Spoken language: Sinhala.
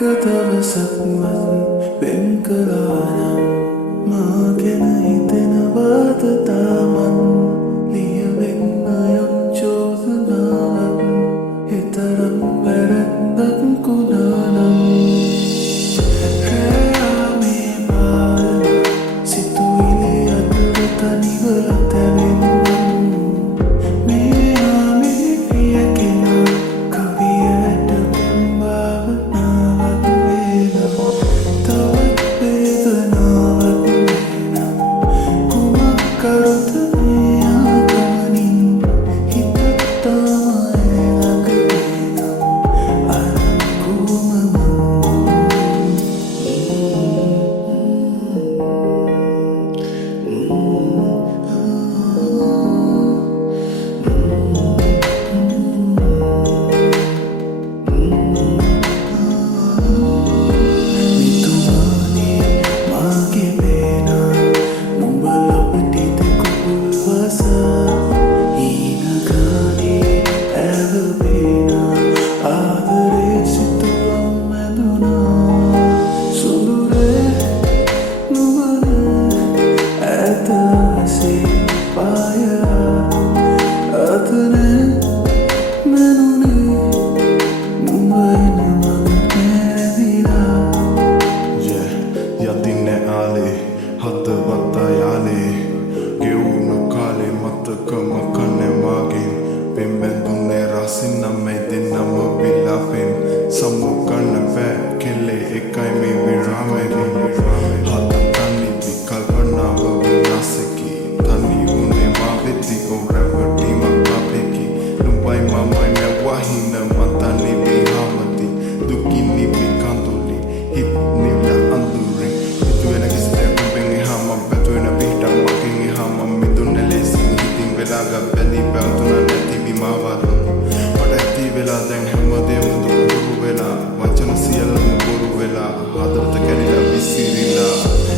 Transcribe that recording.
දවසක්වත් වෙන් කළානම් මා ගැන හිතෙනවාද තාමත් ලියවෙන්න යම් චෝදනාවක් එතරම් වැරැද්දක් කුණානම් රෑයාමේ පාරන සිතුවිලි අතර තනිවල තැවෙන්නම් මේ ආමේ පියකෙන කවියට පෙම්බාවනාවක් වේනම් තවත් වේදනාවක් වේනම් කුමක් කරුද මේ ආගමනින් හිතත් තමයි ළඟ වේනම් අරන් කුමමන් වචන සියල්ලම බොරු වෙලා හදවත කැඩිලා විසිරිලා